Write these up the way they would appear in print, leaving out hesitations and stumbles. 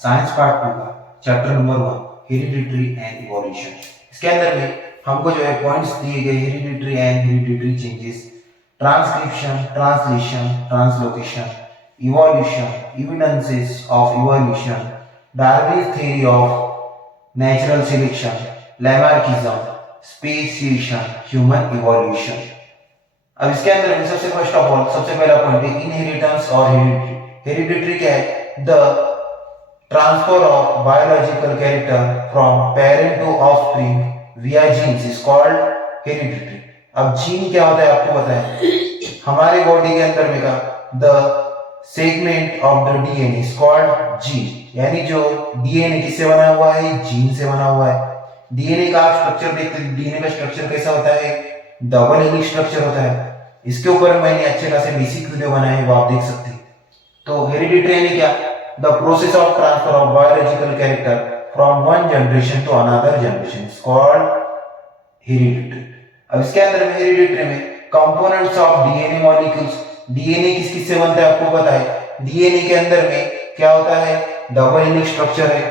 Science part 2 का chapter number 1 hereditary and evolution. इसके अंदर में हमको जो है पॉइंट्स दिए गए hereditary and hereditary changes, transcription, translation, translocation, evolution, evidences of evolution, Darwin theory of natural selection, Lamarckism, speciation, human evolution. अब इसके अंदर में सबसे फर्स्ट ऑफ ऑल सबसे पहला पॉइंट है इनहेरिटेंस और हेरिडिटरी। हेरिडिटरी क्या है? The transfer of biological character from parent to offspring via genes is called hereditary. अब जीन क्या होता है आपको पता है? हमारे बॉडी के अंदर में का the segment of the DNA is called gene, यानी जो डीएनए किससे बना हुआ है? जीन से बना हुआ है। डीएनए का स्ट्रक्चर देखते हैं, डीएनए का स्ट्रक्चर कैसा होता है? डबल हेलिक्स स्ट्रक्चर होता है। इसके ऊपर मैंने अच्छे खासे बेसिक वीडियो बनाए हैं, वो आप देख सकते हैं। तो हेरिडिटरी यानी क्या? The process of transfer of biological character from one generation to another generation is called hereditary. अब इसके अंदर में हेरिडिटरी में components of DNA molecules, DNA किस किस से बनता है आपको पता है? डीएनए के अंदर में क्या होता है? डबल हेलिक्स स्ट्रक्चर है,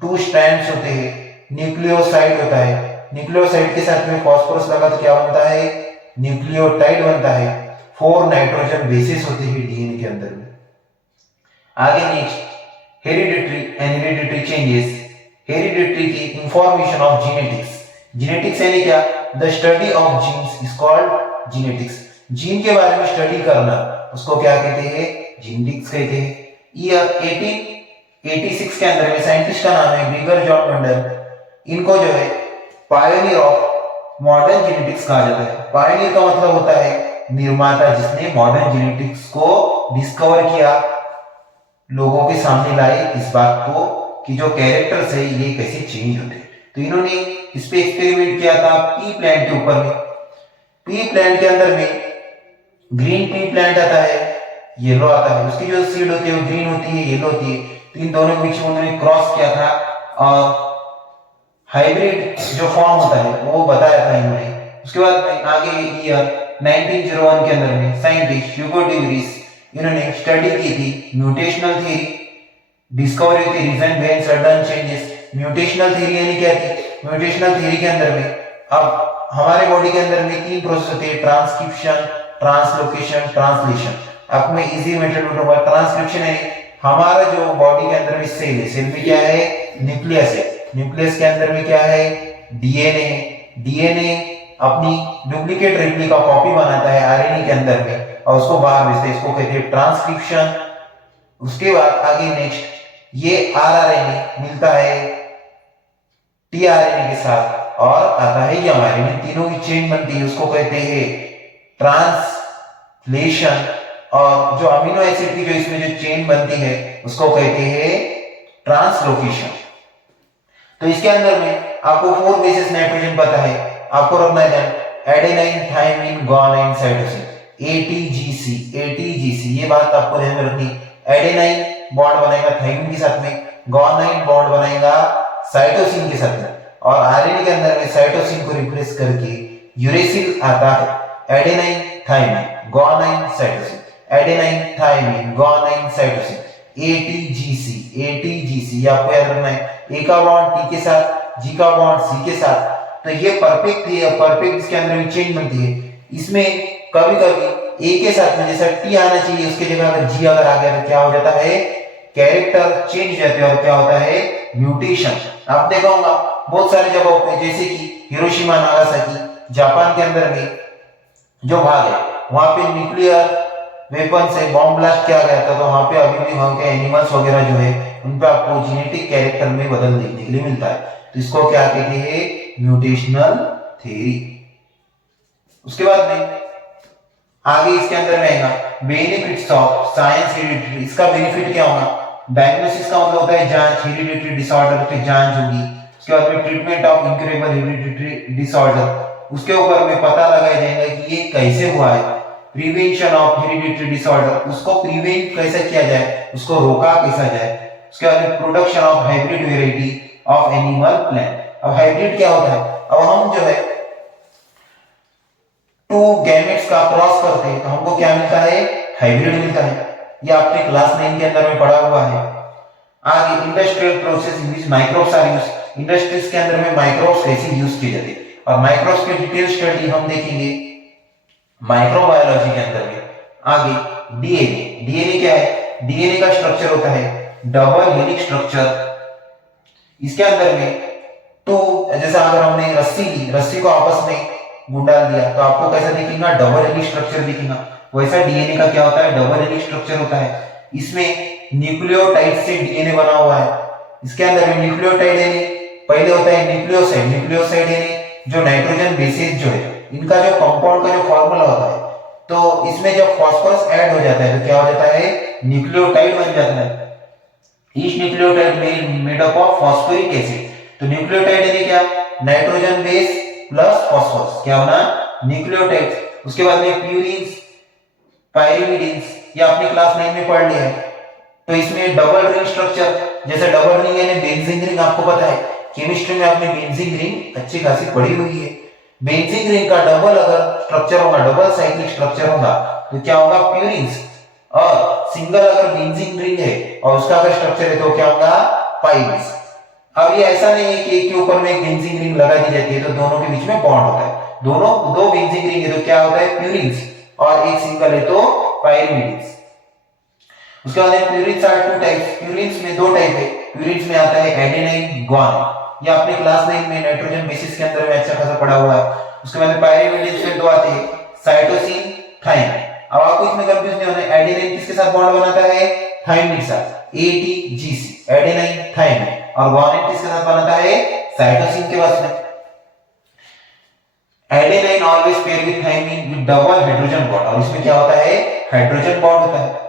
2 स्ट्रैंड्स होते हैं, न्यूक्लियोसाइड होता है, न्यूक्लियोसाइड के साथ में फास्फोरस लगा तो क्या बनता है? न्यूक्लियोटाइड बनता है, 4 नाइट्रोजन बेसेस होते हैं डीएनए के अंदर में। आगे next hereditary and hereditary changes. Hereditary की इंफॉर्मेशन ऑफ जीनेटिक्स। जीनेटिक्स यानी क्या? The study of genes is called genetics. Gene के बारे में स्टडी करना उसको क्या कहते हैं? जीनेटिक्स कहते हैं। ईयर 1886 के अंदर में साइंटिस्ट का नाम है ग्रेगर जॉन मेंडल। इनको जो है पायोनियर ऑफ मॉडर्न जेनेटिक्स कहा जाता है। पायोनियर का मतलब होता है निर्माता, जिसने मॉडर्न जेनेटिक्स को डिस्कवर किया, लोगों के सामने लाए इस बात को कि जो कैरेक्टर्स है ये कैसे चेंज होते हैं। तो इन्होंने इस पे एक्सपेरिमेंट किया था पी प्लांट के ऊपर में। पी प्लांट के अंदर में ग्रीन पी प्लांट आता है, येलो आता है, उसकी जो सीड होती है वो ग्रीन होती है, येलो होती है। तो इन दोनों के बीच में उन्होंने क्रॉस किया था और हाइब्रिड जो फॉर्म होता है वो बताया था इन्होंने। उसके बाद में आगे ईयर 1901 के अंदर में साइंटिस्ट ह्यूगो डी व्रीस इन्होंने स्टडी की थी म्यूटेशनल थ्योरी, डिस्कवरी हुई थी reason behind certain changes. Mutational theory यानी क्या थी? म्यूटेशनल थ्योरी के अंदर में अब हमारे बॉडी के अंदर में 3 प्रोसेस होते हैं, ट्रांसक्रिप्शन, ट्रांसलोकेशन, ट्रांसलेशन। अब मैं इजी मेथड बताऊंगा। ट्रांसक्रिप्शन है हमारा जो बॉडी के अंदर में सेल है, सेल में क्या है? न्यूक्लियस है, न्यूक्लियस के अंदर में क्या है? डीएनए। डीएनए अपनी डुप्लीकेट रेप्लिका कॉपी बनाता है आरएनए के अंदर में और उसको बाहर भेजता है, इसको कहते हैं ट्रांसक्रिप्शन। उसके बाद आगे नेक्स्ट ये आरआरएनए मिलता है टीआरएनए के साथ और आता है एमआरएनए, तीनों की चेन बनती है, उसको कहते हैं ट्रांसलेशन। और जो अमीनो एसिड की जो इसमें जो चेन बनती है उसको कहते हैं ट्रांसलोकेशन। तो इसके अंदर में आपको 4 बेसिस नाइट्रोजन पता है, आपको रखना है adenine, thymine, guanine, cytosine, ATGC. ATGC ये बात आपको ध्यान में रखनी। एडेनाइन बॉन्ड बनाएगा थायमिन के साथ में, गुआनाइन बॉन्ड बनाएगा साइटोसिन के साथ में, और आरएनए के अंदर में साइटोसिन को रिप्लेस करके यूरेसिल आता है। Adenine, thymine, guanine, cytosine, adenine, thymine, guanine, cytosine, ATGC. ATGC आपको याद रखना है, ए का बॉन्ड टी के साथ, जी का बॉन्ड सी के साथ। तो ये परफेक्ट है, परफेक्ट इसके अंदर में चेन बनती है। इसमें कभी कभी ए के साथ में जैसा टी आना चाहिए उसके जगह अगर जी अगर आ गया तो क्या हो जाता है? कैरेक्टर चेंज हो जाते हैं और क्या होता है? म्यूटेशन। आप देखा होगा बहुत सारी जगहों पे, जैसे कि हिरोशिमा, नागासाकी, जापान के अंदर में जो भाग है वहां पे न्यूक्लियर वेपन से बॉम्ब ब्लास्ट किया गया था, तो वहां पे अभी भी वहां के एनिमल्स वगैरह जो है उन पे आपको जेनेटिक कैरेक्टर में बदल देखने के लिए मिलता है। तो इसको क्या कहते हैं? Mutational theory. उसके बाद में आगे इसके अंदर में आएगा बेनिफिट्स ऑफ साइंस हेरिडिटरी। इसका बेनिफिट क्या होगा? डायग्नोसिस का मतलब होता है जांच, हेरिडिटरी डिसऑर्डर की जांच होगी। उसके बाद में treatment of incurable hereditary disorder, उसके ऊपर में पता लगाया जाएगा कि ये कैसे हुआ है। प्रिवेंशन ऑफ हेरिडिटरी डिसऑर्डर, उसको प्रिवेंट कैसे किया जाए, उसको रोका कैसा जाए। उसके बाद में production of hybrid variety of animal plant. अब हाइब्रिड क्या होता है? अब हम जो है 2 गैमेट्स का क्रॉस करते हैं तो हमको क्या मिलता है? हाइब्रिड मिलता है। ये आपने क्लास 9 के अंदर में पढ़ा हुआ है। आगे industrial process in which microbes are used, industries के अंदर में माइक्रोब्स कैसे यूज किए जाते हैं, और माइक्रोब्स की डिटेल स्टडी हम देखेंगे माइक्रोबायोलॉजी के अंदर में। आगे डीएनए, डीएनए क्या है, डीएनए का स्ट्रक्चर होता है डबल हेलिक्स स्ट्रक्चर। इसके अंदर में तो जैसा अगर हमने रस्सी ली, रस्सी को आपस में गुंडाल दिया तो आपको कैसा दिखेगा, डबल हेलिक्स स्ट्रक्चर दिखेगा। वैसा डीएनए का क्या होता है, डबल हेलिक्स स्ट्रक्चर होता है। इसमें न्यूक्लियोटाइड से डीएनए बना हुआ है। इसके अंदर में न्यूक्लियोटाइड यानी पहले होता है न्यूक्लियोसाइड, न्यूक्लियोसाइड यानी जो नाइट्रोजन बेसिस जो है इनका जो कंपाउंड का जो फॉर्मूला होता है, तो इसमें जब फास्फोरस ऐड हो जाता है तो क्या हो जाता है, न्यूक्लियोटाइड बन जाता है। Each nucleotide made up of phosphoric acid. तो न्यूक्लियोटाइड यानी क्या, नाइट्रोजन बेस प्लस फास्फोरस, क्या होना, न्यूक्लियोटाइड। उसके बाद में प्यूरिन्स, पायरिमिडिन्स, ये आपने क्लास 9 में पढ़ लिया है। तो इसमें डबल रिंग स्ट्रक्चर, जैसे डबल रिंग यानी बेंजीन रिंग, आपको पता है केमिस्ट्री में आपने बेंजीन रिंग अच्छी खासी पढ़ी हुई है। बेंजीन रिंग का डबल अगर स्ट्रक्चर होगा, डबल साइक्लिक स्ट्रक्चर होगा तो क्या होगा, प्यूरिन्स। और सिंगल अगर बेंजीन रिंग है और उसका अगर स्ट्रक्चर है तो क्या होगा, पाइरिन्स। अब ये ऐसा नहीं है कि एक के ऊपर में एक बेंजीन रिंग लगा दी जाती है तो दोनों के बीच में बॉन्ड होता है। दोनों दो बेंजीन रिंग है तो क्या होता है, प्यूरिन्स, और एक सिंगल है तो पायरिमिडिन्स। उसके बाद purines are two types, purines में दो टाइप है। प्यूरिन्स में आता है एडेनाइन, ग्वानिन, ये आपने क्लास 9 में नाइट्रोजन बेसिस के अंदर में अच्छा खासा पढ़ा हुआ है। उसके बाद पायरिमिडिन्स में दो आते हैं, साइटोसिन, थाइमिन। अब आपको इसमें कंफ्यूज नहीं होना है, एडेनाइन किसके साथ बॉन्ड बनाता है, थाइमिन के साथ, एटीजीसी, एडेनाइन थाइमिन। और ग्वानिन किसके साथ बनाता है, साइटोसिन के पास में। Adenine always pair with thymine with double hydrogen bond, और इसमें क्या होता है, हाइड्रोजन बॉन्ड होता है।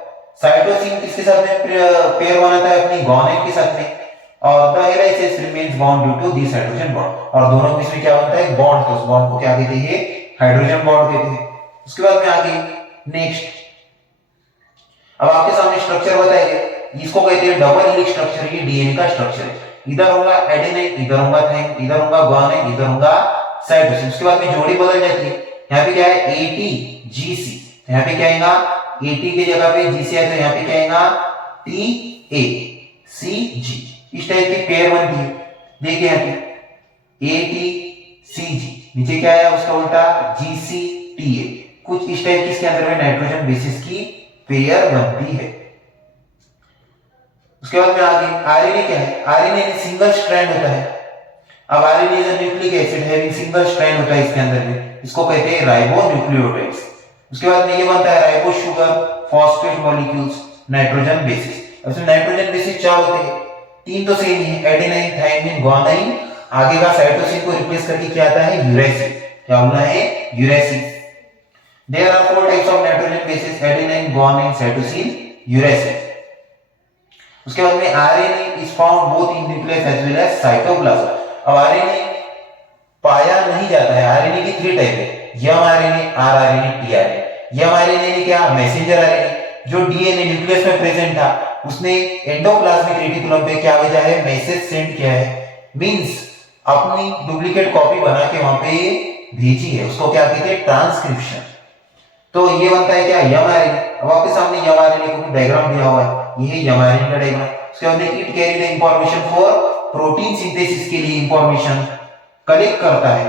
साइटोसिन किसके साथ में पेयर बनाता है, अपनी ग्वानिन के साथ में, और the alleles remains bound due to this hydrogen bond, और दोनों के बीच में क्या बनता है, बॉन्ड। तो उस बॉन्ड को क्या कहते हैं, हाइड्रोजन बॉन्ड कहते हैं। उसके बाद में आगे नेक्स्ट, अब आपके सामने स्ट्रक्चर बताया, इसको कहते हैं डबल हेलिक्स स्ट्रक्चर। ये डीएनए का स्ट्रक्चर है, इधर होगा एडेनाइन, इधर होगा थाइमिन, इधर होगा ग्वानिन, इधर होगा साइटोसिन। उसके बाद में जोड़ी बदल जाती है, यहाँ पे क्या है, एटीजीसी, यहाँ पे क्या आएगा, एटी की जगह पे जीसी है तो यहाँ पे क्या आएगा, टीएसीजी। इस टाइप की पेयर बनती है। देखिए यहाँ पे एटीसीजी, नीचे क्या है उसका उल्टा जीसीटीए, कुछ इस टाइप की इसके अंदर में नाइट्रोजन बेसिस की पेयर बनती है। उसके बाद में आगे आरएनए क्या है, आरएनए सिंगल स्ट्रैंड होता है। अब RNA is a nucleic acid having single strand होता है इसके अंदर में, इसको कहते हैं राइबोन्यूक्लियोटाइड्स। उसके बाद में ये बनता है ribo sugar, phosphate molecules, nitrogen bases. अब नाइट्रोजन बेसिस चार होते हैं, तीन तो सेम ही है, एडेनाइन, थाइमिन, ग्वानिन। आगे का साइटोसिन को रिप्लेस करके क्या आता है, यूरेसिल। क्या होना है, uracil. There are four types of nitrogen bases, adenine, guanine, cytosine, uracil. उसके बाद में RNA is found both in nucleus as well as cytoplasm. अब आरएनए पाया नहीं जाता है, आरएनए की थ्री टाइप है, एमआरएनए, आरआरएनए, टीआरएनए। एमआरएनए ने क्या, मैसेंजर आरएनए, जो डीएनए न्यूक्लियस में प्रेजेंट था उसने एंडोप्लाज्मिक रेटिकुलम पे क्या भेजा है, मैसेज सेंड किया है, मींस अपनी डुप्लीकेट कॉपी बना के वहां पे भेजी है, उसको क्या कहते हैं, ट्रांसक्रिप्शन। तो ये बनता है क्या, एमआरएनए। अब आपके सामने एमआरएनए को डायग्राम दिया हुआ है, ये है एमआरएनए का डायग्राम। उसके बाद it carry the information for protein synthesis के लिए इंफॉर्मेशन कलेक्ट करता है,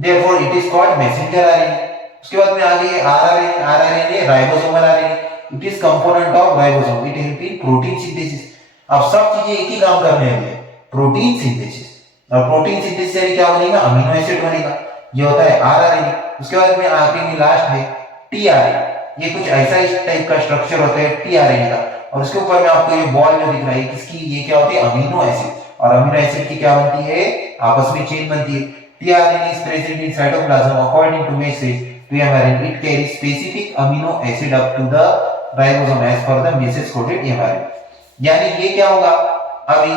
therefore it is called messenger RNA. उसके बाद में आगे rRNA, rRNA ribosomal RNA, it is component of ribosome, it help in protein synthesis. अब सब चीजें एक ही काम करने वाली है, प्रोटीन सिंथेसिस। और प्रोटीन सिंथेसिस यानी क्या बनेगा, अमीनो एसिड बनेगा, ये होता है आरआरएनए। उसके बाद में आखिरी में लास्ट है टीआरएनए, ये कुछ ऐसा इस टाइप का स्ट्रक्चर होता है टीआरएनए का। और उसके ऊपर में आपको ये बॉल जो दिख रहा है किसकी, ये क्या होती है, अमीनो एसिड। और अमीनो एसिड की क्या बनती है, आपस में चेन बनती है। TRNA is present in cytoplasm according to message to mRNA, it carries specific amino acid up to the ribosome as per the message coded mRNA। यानी ये क्या होगा, अभी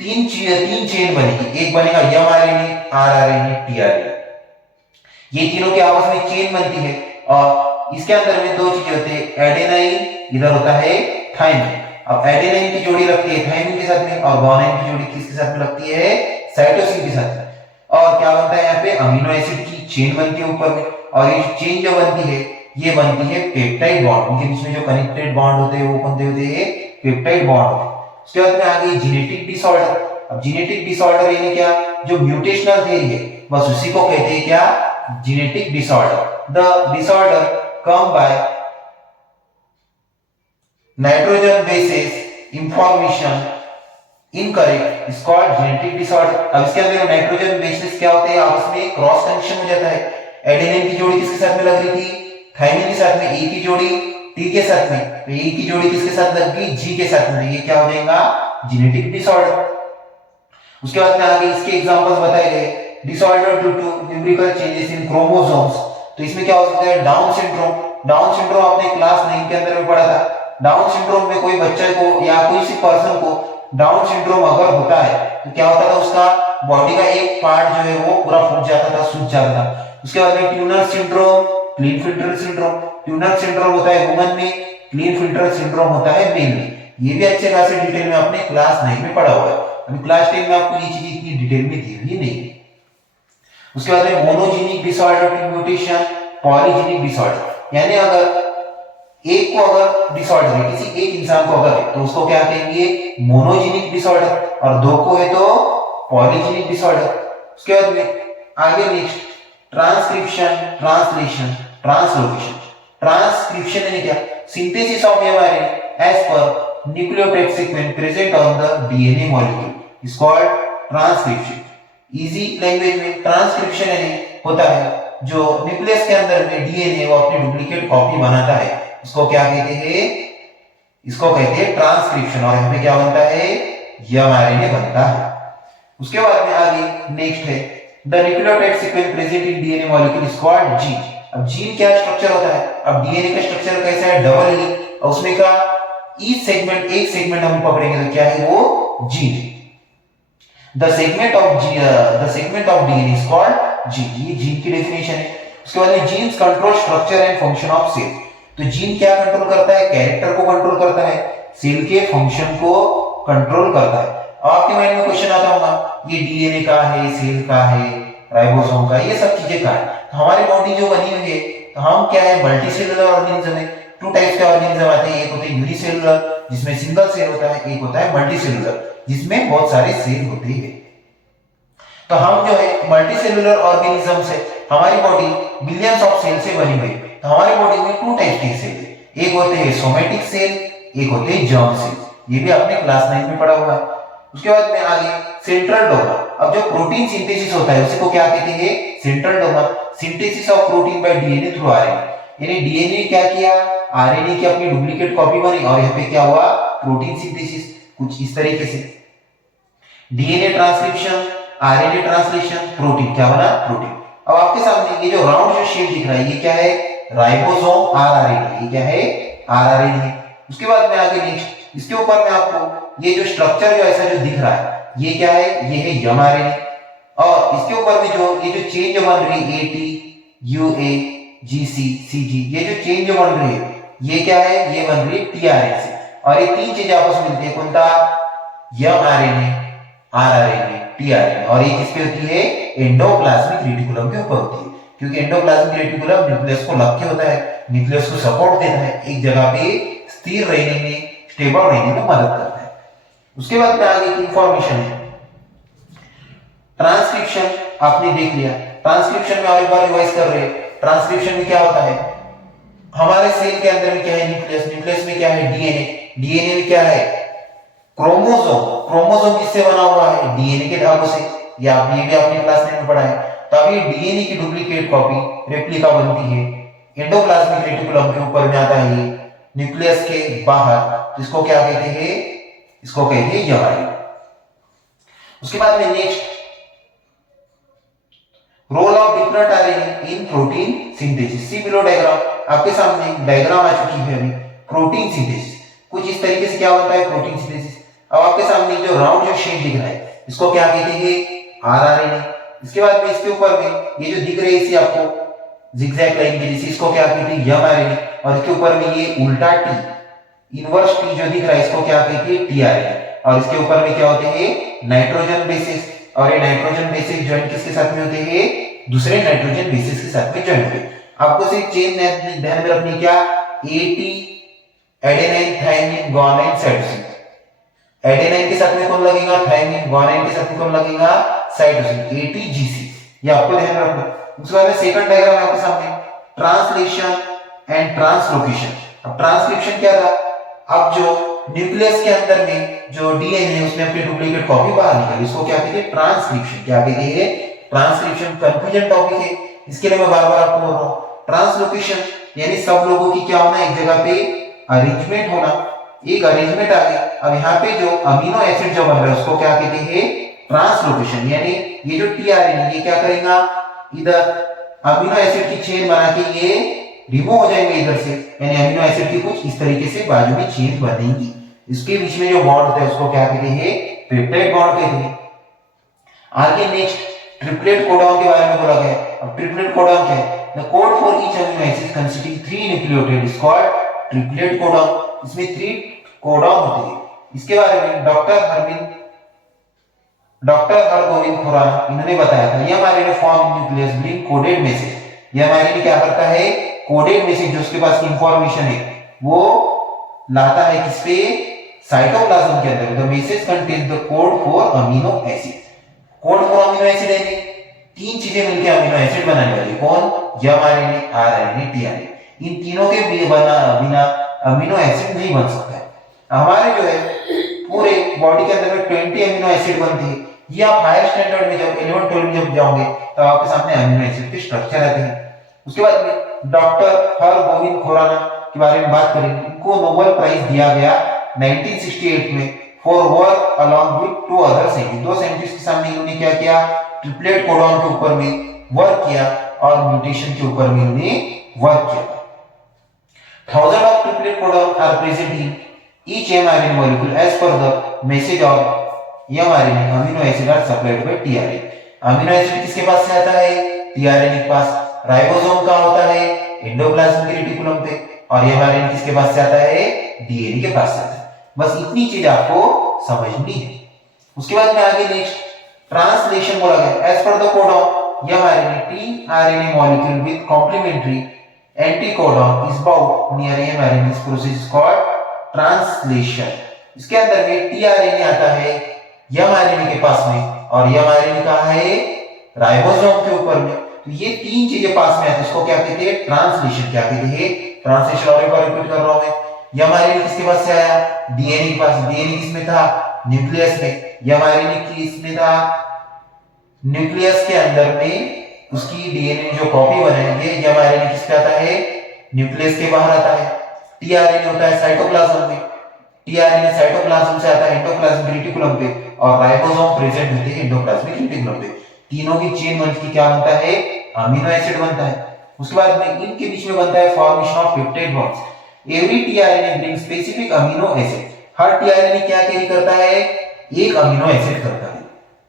तीन चेन बनेगी, एक बनेगा mRNA, rRNA, tRNA, ये तीनों के आपस में चेन बनती है। और इसके अंदर में दो चीजें होती है, एडेनाइन, इधर होता है थाइमिन। अब एडेनाइन की जोड़ी लगती है थाइमिन के साथ में, और ग्वानिन की जोड़ी किसके साथ में लगती है, साइटोसिन के साथ में। और क्या बनता है यहाँ पे, अमीनो एसिड की चेन बनती है ऊपर में। और ये चेन जो बनती है ये बनती है पेप्टाइड बॉन्ड, उनके बीच में जो कनेक्टेड बॉन्ड होते हैं वो बनते होते हैं पेप्टाइड बॉन्ड। उसके बाद में आ गई जेनेटिक डिसऑर्डर। अब जेनेटिक डिसऑर्डर यानी क्या, जो म्यूटेशनल थियरी है बस उसी को कहते हैं क्या, genetic disorder. The disorder come by nitrogen bases information incorrect is called genetic disorder. अब इसके अंदर नाइट्रोजन बेसिस क्या होते हैं, आपस में क्रॉस कनेक्शन हो जाता है। एडेनिन की जोड़ी किसके साथ में लग रही थी, थाइमिन के साथ में, ए की जोड़ी टी के साथ में, तो ए की जोड़ी किसके साथ लग गई, जी के साथ में, ये क्या हो जाएगा, जेनेटिक डिसऑर्डर। उसके बाद में आगे इसके एग्जांपल्स बताए गए, disorder due to numerical changes in chromosomes. तो इसमें क्या हो सकता है, डाउन सिंड्रोम। डाउन सिंड्रोम आपने क्लास 9 के अंदर में पढ़ा था। डाउन सिंड्रोम में कोई बच्चे को या कोई सी पर्सन को डाउन सिंड्रोम अगर होता है तो क्या होता था, उसका बॉडी का एक पार्ट जो है वो पूरा फूट जाता था, सूज जाता था। उसके बाद में Turner syndrome, Klinefelter syndrome. Turner syndrome होता है वुमन में, क्लीनफिल्टर सिंड्रोम होता है मेल में। ये भी अच्छे खासे डिटेल में आपने क्लास 9 में पढ़ा हुआ है। अभी क्लास 10 में आपको ये चीज इतनी डिटेल में दी हुई नहीं है। उसके बाद में monogenic disorder to mutation, polygenic disorder, यानी अगर एक को अगर डिसऑर्डर है, किसी एक इंसान को अगर है तो उसको क्या कहेंगे, मोनोजेनिक डिसऑर्डर, और दो को है तो पॉलीजेनिक डिसऑर्डर। उसके बाद में आगे next transcription, translation, translocation. Transcription यानी क्या, synthesis of mRNA as per nucleotide sequence present on the DNA molecule is called transcription. Easy language में ट्रांसक्रिप्शन यानी होता है जो न्यूक्लियस के अंदर में डीएनए वो अपनी डुप्लीकेट कॉपी बनाता है, उसको क्या कहते हैं, इसको कहते हैं ट्रांसक्रिप्शन। और यहाँ पे क्या बनता है, एमआरएनए बनता है। उसके बाद में आगे नेक्स्ट है the nucleotide sequence present in DNA molecule is called gene. अब जीन क्या स्ट्रक्चर होता है, अब डीएनए का स्ट्रक्चर कैसा है, डबल हेलिक्स, और उसमें का ईच सेगमेंट, एक सेगमेंट हम पकड़ेंगे तो क्या है वो gene. The segment of DNA is called gene, ये जीन की डेफिनेशन है। उसके बाद में genes control structure and function of cell. तो जीन क्या कंट्रोल करता है, कैरेक्टर को कंट्रोल करता है, सेल के फंक्शन को कंट्रोल करता है। आपके माइंड में क्वेश्चन आता होगा ये डीएनए का है, सेल का है, राइबोसोम का, ये सब चीजें का है। तो हमारी बॉडी जो बनी हुई है, तो हम क्या है, मल्टीसेलुलर ऑर्गेनिज्म है। टू टाइप्स के ऑर्गेनिज्म आते हैं, एक होते हैं यूनिसेलुलर जिसमें सिंगल सेल होता है, एक होता है मल्टीसेलुलर जिसमें बहुत सारे सेल होते हैं। तो हम जो है मल्टीसेलुलर ऑर्गेनिज्म से, हमारी बॉडी बिलियंस ऑफ सेल से बनी हुई है। तो हमारी बॉडी में टू टाइप्स के सेल है, एक होते हैं सोमेटिक सेल, एक होते हैं जर्म सेल। ये भी आपने क्लास 9 में पढ़ा हुआ है। उसके बाद में आगे सेंट्रल डोमा। अब जो प्रोटीन सिंथेसिस होता है उसी को क्या कहते हैं, central Doma. Synthesis of protein bye DNA through RNA, यानी डीएनए क्या किया, आरएनए की अपनी डुप्लीकेट कॉपी बनी, और यहाँ पे क्या हुआ, प्रोटीन सिंथेसिस। कुछ इस तरीके से DNA transcription, RNA translation, protein क्या बना, प्रोटीन। अब आपके सामने ये जो राउंड जो शेप दिख रहा है, ये क्या है, राइबोसोम आरआरएनए, ये क्या है, आरआरएनए। उसके बाद में आगे नेक्स्ट इसके ऊपर में आपको ये जो स्ट्रक्चर जो ऐसा जो दिख रहा है, ये क्या है, ये है एमआरएनए। और इसके ऊपर में जो ये जो चेन जो बन रही है, एटी, यूए, जीसी, सीजी, ये जो चेन जो बन रही है, ये क्या है, ये बन रही है टीआरएनए से। और ये तीन चीजें आपस में मिलती है, कौन सा, एमआरएनए, आरआरएनए, टीआरएनए। और ये किसपे होती है, एंडोप्लाज्मिक रेटिकुलम के ऊपर होती है, क्योंकि एंडोप्लाज्मिक रेटिकुलम न्यूक्लियस को लग के होता है, न्यूक्लियस को सपोर्ट देता है, एक जगह पे स्थिर रहने में, स्टेबल रहने में मदद करता है। उसके बाद में आगे इंफॉर्मेशन है ट्रांसक्रिप्शन, आपने देख लिया। ट्रांसक्रिप्शन में और एक बार रिवाइज कर रहे हैं। ट्रांसक्रिप्शन में क्या होता है, हमारे सेल के अंदर में क्या है, न्यूक्लियस, न्यूक्लियस में क्या है, डीएनए, डीएनए में क्या है, क्रोमोसोम, क्रोमोसोम किससे बना हुआ है, डीएनए के धागों से। या ये भी आपने क्लास 9 में पढ़ा है। तो अब ये डीएनए की डुप्लीकेट कॉपी, रेप्लिका बनती है, एंडोप्लाज्मिक रेटिकुलम के ऊपर में आता है, ये न्यूक्लियस के बाहर, इसको क्या कहते हैं, इसको कहते हैं एमआरएनए। उसके बाद में next role of different RNA in protein synthesis. See below diagram, आपके सामने डायग्राम आ चुकी है अभी। प्रोटीन सिंथेसिस कुछ इस तरीके से क्या होता है, प्रोटीन सिंथेसिस। अब आपके सामने जो राउंड जो शेप दिख रहा है, इसको क्या कहते हैं, आरआरएनए। इसके बाद में इसके ऊपर में ये जो दिख रही है इसी आपको जिगजैग लाइन के जैसे, इसको क्या कहते हैं, एमआरएनए। और इसके ऊपर में ये उल्टा टी, इनवर्स टी जो दिख रहा है, इसको क्या कहते हैं, टीआरएनए। और इसके ऊपर में क्या होते हैं, नाइट्रोजन बेसिस। और ये नाइट्रोजन बेसिस ज्वाइंट किसके साथ में होते हैं, दूसरे नाइट्रोजन बेसिस के साथ में ज्वाइंट होते हैं। आपको सिर्फ चेन ध्यान में रखनी, क्या, eighty, adenine, thymine, guanine, cytosine. Adenine के साथ में कौन लगेगा, थायमिन, ग्वानिन के साथ में कौन लगेगा, साइटोसिन, ATGC। ये आपको ध्यान रखना। उसके बाद में सेकंड डायग्राम है आपके सामने, ट्रांसलेशन एंड ट्रांसलोकेशन। अब ट्रांसक्रिप्शन क्या था, अब जो न्यूक्लियस के अंदर में जो डीएनए है उसने अपनी डुप्लीकेट कॉपी बाहर निकाली, इसको क्या कहते हैं, ट्रांसक्रिप्शन। क्या कहते हैं, ट्रांसक्रिप्शन। कंफ्यूजन टॉपिक है, इसके लिए मैं बार बार आपको बोल रहा हूं। ट्रांसलोकेशन यानी सब लोगों की क्या होना, एक जगह पे अरेंजमेंट होना, एक अरेंजमेंट आ गया। अब यहाँ पे जो अमीनो एसिड जो बन रहा है उसको क्या कहते हैं, ट्रांसलोकेशन। यानी ये जो टीआरएनए ये क्या करेगा, इधर अमीनो एसिड की चेन बना के ये रिमूव हो जाएंगे इधर से, यानी अमीनो एसिड की कुछ इस तरीके से बाजू में चेन बनेगी। इसके बीच में जो बॉन्ड होता है उसको क्या कहते हैं, पेप्टाइड बॉन्ड कहते हैं। आगे नेक्स्ट ट्रिपलेट कोडॉन के बारे में बोला गया। अब ट्रिपलेट कोडॉन क्या है, the code for each amino acid consisting 3 nucleotide is called triplet codon. इसमें 3 कोडॉन होते हैं। इसके बारे में डॉक्टर हरगोविंद खुराना इन्होंने बताया था। ये हमारे form nucleus bring coded message. ये हमारे क्या करता है, कोडेड मैसेज जो उसके पास इंफॉर्मेशन है वो लाता है किस पे, साइटोप्लाज्म के अंदर। The message contains the code for amino acid. Code for amino acid है, 3 चीजें मिलकर अमीनो एसिड बनाने वाली, कौन, एमआरएनए, आरएनए, टीआरएनए। इन तीनों के बिना अमीनो एसिड नहीं बन सकता है। हमारे जो है पूरे बॉडी के अंदर में 20 अमीनो एसिड बनती है। ये आप हायर स्टैंडर्ड में जब 11 12 में जब जाओगे तो आपके सामने अमीनो एसिड के स्ट्रक्चर आते हैं। उसके बाद में डॉक्टर हरगोविंद खुराना के बारे में बात करेंगे। इनको नोबेल प्राइज दिया गया 1968 में for work along with 2 other scientist. 2 scientist के सामने इन्होंने क्या किया, ट्रिपलेट कोडॉन के ऊपर में वर्क किया और म्यूटेशन के ऊपर में इन्होंने वर्क किया। Thousands of triplet codons are present in each mRNA molecule as per the message of mRNA. Amino acid are supplied by tRNA. Amino acid किसके पास से आता है, tRNA के पास। राइबोसोम का होता है एंडोप्लाज्मिक रेटिकुलम पे, और mRNA किसके पास से आता है, डीएनए के पास से आता है। बस इतनी चीज आपको समझनी है। उसके बाद में आगे नेक्स्ट ट्रांसलेशन बोला गया। As per the codon mRNA tRNA molecule with complementary anticodon is bound near mRNA. This process is called translation. इसके अंदर में tRNA आता है mRNA के पास में, और mRNA कहाँ है, राइबोसोम के ऊपर में। तो ये 3 चीजें पास में आती है, इसको क्या कहते हैं, ट्रांसलेशन। क्या कहते हैं, ट्रांसलेशन। और एक बार रिपीट कर रहा हूं मैं, mRNA किसके पास से आया, डीएनए के पास। डीएनए किसमें था, न्यूक्लियस में। mRNA किसमें था, न्यूक्लियस के अंदर में उसकी डीएनए जो कॉपी बने, ये mRNA किसका आता है, न्यूक्लियस के बाहर आता है। टीआरएनए होता है साइटोप्लाज्म में। टीआरएनए साइटोप्लाज्म से आता है एंडोप्लाज्मिक रेटिकुलम पे, और राइबोसोम प्रेजेंट होते हैं एंडोप्लाज्मिक रेटिकुलम पे। तीनों की चेन बनती है, क्या बनता है, अमीनो एसिड बनता है। उसके बाद में इनके बीच में बनता है formation of peptide bonds. Every tRNA bring specific amino acid. Her tRNA क्या कैरी करता है, एक अमीनो एसिड करता है।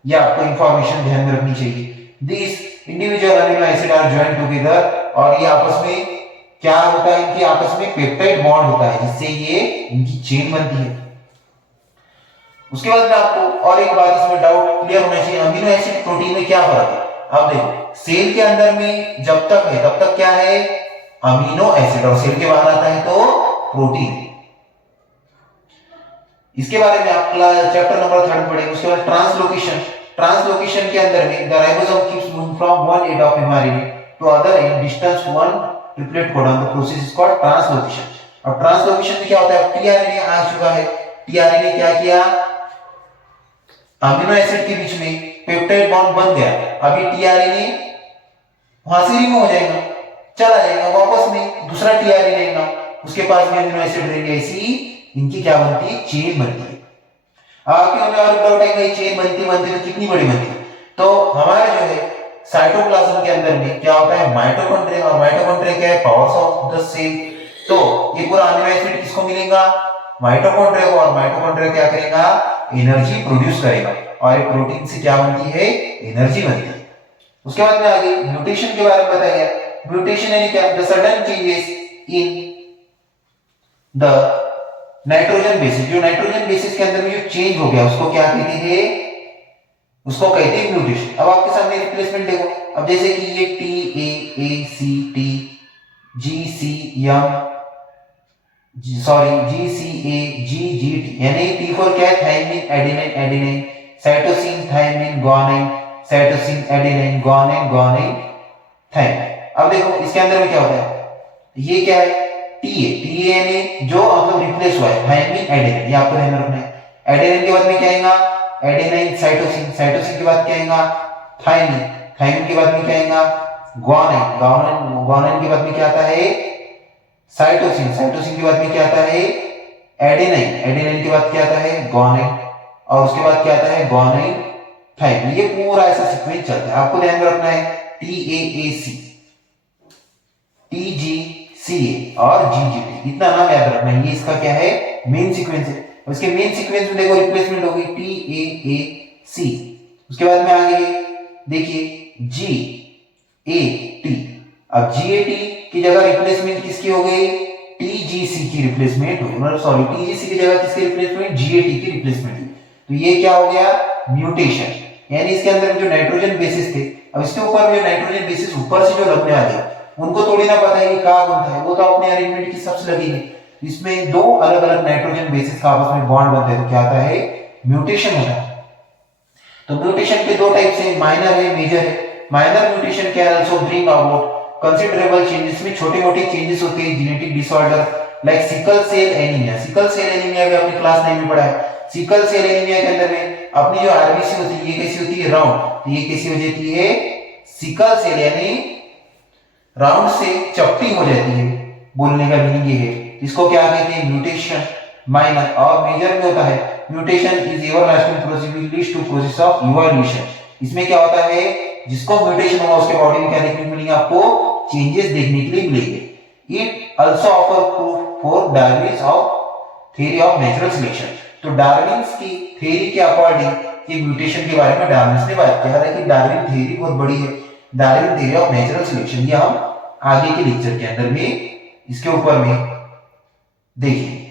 ये आपको इंफॉर्मेशन ध्यान में रखनी चाहिए। This individual amino acid are joined together, और ये आपस में क्या होता है, इनकी आपस में पेप्टाइड बॉन्ड होता है, जिससे ये इनकी चेन बनती है। उसके बाद में आपको और एक बात इसमें डाउट क्लियर होना चाहिए, अमीनो एसिड प्रोटीन में क्या फर्क है। अब देखो, सेल के अंदर में जब तक है तब तक क्या है, अमीनो एसिड, और सेल के बाहर आता है तो प्रोटीन। इसके बारे में आप चैप्टर नंबर 3 पढ़ेंगे। उसके बाद ट्रांसलोकेशन। ट्रांसलोकेशन के अंदर में the ribosome keeps moving from one end of mRNA to other end distance 1 triplet codon. The process is called translocation. अब ट्रांसलोकेशन में क्या होता है, टीआरएनए आ चुका है, टीआरएनए क्या किया, अमीनो एसिड के बीच में पेप्टाइड बॉन्ड बन गया। अभी टीआरएनए वहां से रिमूव हो जाएगा, चला जाएगा, वापस में दूसरा टीआरएनए रहेगा, उसके पास भी अमीनो एसिड रहेंगे। ऐसी इनकी क्या बनती है, चेन बनती है। आपके मन में और डाउट है कि चेन बनती तो कितनी बड़ी बनती है। तो हमारे जो है साइटोप्लाज्म के अंदर में क्या होता है, माइटोकॉन्ड्रिया, और माइटोकॉन्ड्रिया क्या है, पावर्स ऑफ द सेल। तो ये पूरा अमीनो एसिड किसको मिलेगा, माइटोकॉन्ड्रिया को, और माइटोकॉन्ड्रिया क्या करेगा, एनर्जी प्रोड्यूस करेगा, और एक प्रोटीन से क्या बनती है, एनर्जी बनती है। उसके बाद में आगे म्यूटेशन के बारे में बताया गया। म्यूटेशन यानी क्या, the sudden changes in the nitrogen bases. जो नाइट्रोजन बेसिस के अंदर में जो चेंज हो गया उसको क्या कहते हैं, उसको कहते हैं म्यूटेशन। अब आपके सामने रिप्लेसमेंट देखो, अब जैसे कि ये T A C T G C um sorry GCA, यानी T फॉर क्या है, thymine adenine adenine, cytosine thymine guanine, cytosine adenine guanine guanine thymine. अब देखो इसके अंदर में क्या होता है, ये क्या है, टी ए यानी जो मतलब रिप्लेस हुआ है थायमिन एडेनिन, ये आपको ध्यान रखना है। एडेनिन के बाद में क्या आएगा, एडेनाइन साइटोसिन, साइटोसिन के बाद क्या आएगा, थायमिन, थायमिन के बाद में क्या आएगा, गुआनिन, गुआनिन गुआनिन के बाद में क्या आता है, साइटोसिन, साइटोसिन के बाद में क्या आता है, एडेनाइन, एडेनाइन के बाद क्या आता है, गुआनिन, और उसके बाद क्या आता है, गुआनिन थायमिन। ये पूरा ऐसा सीक्वेंस चलता है, आपको ध्यान में रखना है। TAAC, TGCA और GGT, इतना नाम याद रखना है, ये इसका क्या है, मेन सीक्वेंस है। उसके मेन सीक्वेंस में देखो रिप्लेसमेंट होगी TAAC, उसके बाद में आगे देखिए GAT। अब GAT की जगह रिप्लेसमेंट किसकी हो गई, TGC की रिप्लेसमेंट हुई, मतलब सॉरी TGC की जगह किसकी रिप्लेसमेंट, GAT की रिप्लेसमेंट हुई। तो ये क्या हो गया, म्यूटेशन, यानी इसके अंदर जो नाइट्रोजन बेसिस थे, अब इसके ऊपर जो नाइट्रोजन बेसिस ऊपर से जो लगने वाले उनको थोड़ी ना पता है कि कहां कौन था, वो तो अपने अरेंजमेंट के हिसाब से लगेंगे। इसमें दो अलग अलग नाइट्रोजन बेसिस का आपस में बॉन्ड बनता है, तो क्या आता है, म्यूटेशन होता है। तो म्यूटेशन के दो टाइप से, माइनर है, मेजर है। Minor mutation can also bring about considerable changes, में छोटे-मोटे चेंजेस होते हैं, genetic disorder like sickle cell anaemia. Sickle cell anaemia भी आपने क्लास 9 में पढ़ा है। सिकल सेल एनीमिया के अंदर में अपनी जो आरबीसी होती है, ये कैसी होती है, राउंड, तो ये कैसी हो जाती है, सिकल सेल यानी राउंड से चपटी हो जाती है, बोलने का मीनिंग ये है। इसको क्या कहते हैं, म्यूटेशन। माइनर और मेजर में होता है, mutation is everlasting process which leads to process of evolution. इसमें क्या होता है, जिसको म्यूटेशन होगा उसके बॉडी में क्या देखने को मिलेंगे, आपको चेंजेस देखने के लिए मिलेंगे। It also offer proof for Darwin's of theory of natural selection. तो डार्विन्स की थ्योरी के अकॉर्डिंग ये म्यूटेशन के बारे में डार्विन्स ने बात किया है कि डार्विन थ्योरी बहुत बड़ी है, Darwin theory of natural selection, ये हम आगे के लेक्चर के अंदर में इसके ऊपर में देखिए।